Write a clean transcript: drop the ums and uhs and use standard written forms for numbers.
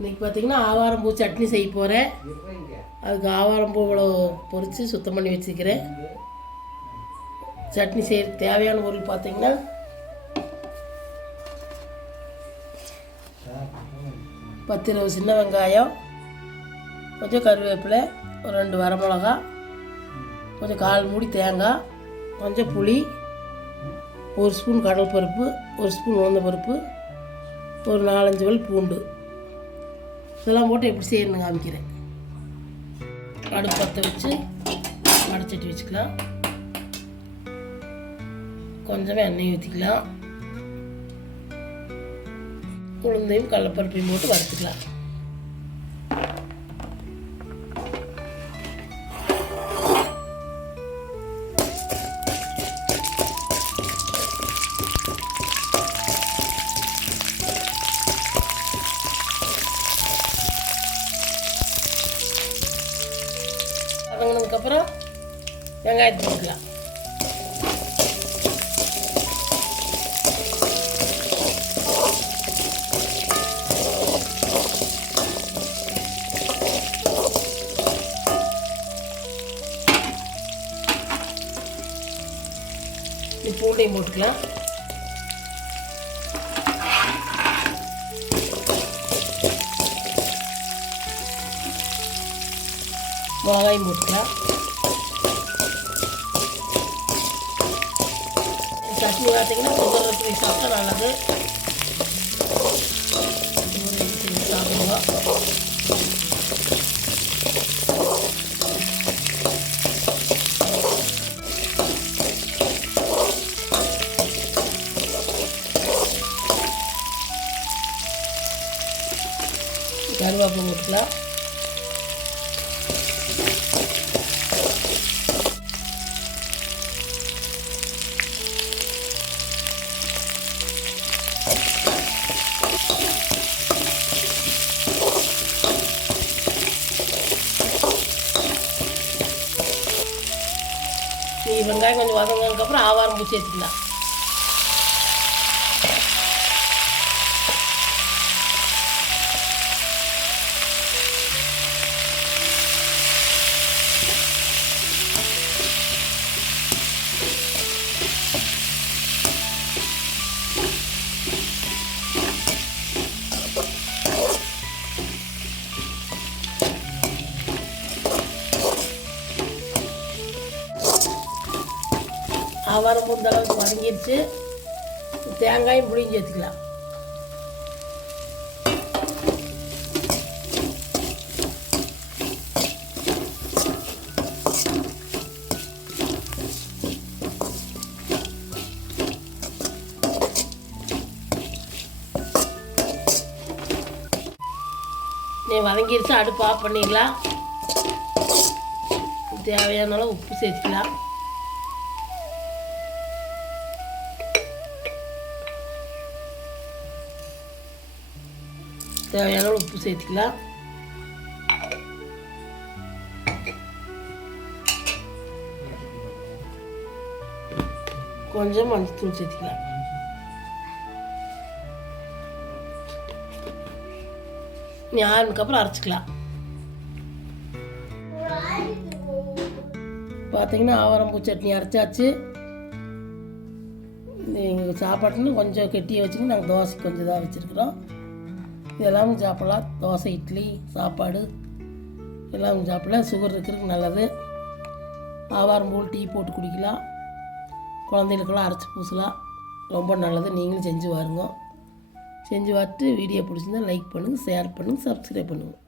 இன்றைக்கி பார்த்திங்கன்னா ஆவாரம்பூ சட்னி செய்ய போகிறேன். அதுக்கு ஆவாரம்பூ இவ்வளோ பொரித்து சுத்தம் பண்ணி வச்சுக்கிறேன். சட்னி செய்ய தேவையான பொருள் பார்த்திங்கன்னா பத்து 20 சின்ன வெங்காயம், கொஞ்சம் கருவேப்பிலை, ஒரு 2 வரமிளகா, கொஞ்சம் 1/4 மூடி தேங்காய், கொஞ்சம் புளி, 1 ஸ்பூன் கடலைப்பருப்பு, 1 ஸ்பூன் உளுந்தம்பருப்பு, ஒரு 4-5 பல் பூண்டு. இதெல்லாம் போட்டு எப்படி செய்யணும்னு காமிக்கிறேன். அடுப்பு பற்ற வச்சு வடைச்சட்டி வச்சுக்கலாம். கொஞ்சமாக எண்ணெய் ஊற்றிக்கலாம். உளுந்தையும் கடலைப்பருப்பையும் போட்டு வறுத்துக்கலாம். வதங்கினதுக்கப்புறம் வெங்காயத்தை போட்டுக்கலாம். பூண்டையும் போட்டுக்கலாம். மிளகாயும் போட்டுக்கலாம். சட்னி பார்த்தீங்கன்னா சுகர் போய் சாப்பிட்டா நல்லது. சாப்பிடுவோம். கருவேப்பிலை போட்டுக்கலாம். வெங்காயம் கொஞ்சம் வதங்கினதுக்கப்புறம் ஆவாரம்பூ சேர்த்துக்கலாம். ஆவாரம்பூ இந்த அளவுக்கு வதங்கிடுச்சு. தேங்காயும் புளியும் சேர்த்துக்கலாம். வதங்கிடுச்சு. அடுப்பு ஆஃப் பண்ணிடலாம். தேவையான அளவு உப்பு சேர்த்துக்கலாம். தேவையான உப்பு சேர்த்துக்கலாம். கொஞ்சம் மஞ்சத்தூள் சேர்த்துக்கலாம். நீ ஆறுனதுக்கப்புறம் அரைச்சிக்கலாம். பார்த்தீங்கன்னா ஆவாரம்பூ சட்னி அரைச்சாச்சு. எங்கள் சாப்பாட்டுன்னு கொஞ்சம் கெட்டியை வச்சுன்னு நாங்கள் தோசைக்கு கொஞ்சம் இதாக வச்சுருக்குறோம். இதெல்லாம் சாப்பிட்லாம். தோசை, இட்லி, சாப்பாடு எல்லாம் சாப்பிடலாம். சுகர் இருக்கிறதுக்கு நல்லது. ஆவாரம்பூ டீ போட்டு குடிக்கலாம். குழந்தைகளுக்கெல்லாம் அரைச்சி பூசலாம். ரொம்ப நல்லது. நீங்களும் செஞ்சு பாருங்க. செஞ்சு பார்த்துட்டு வீடியோ பிடிச்சிருந்தா லைக் பண்ணுங்கள், ஷேர் பண்ணுங்கள், சப்ஸ்கிரைப் பண்ணுங்கள்.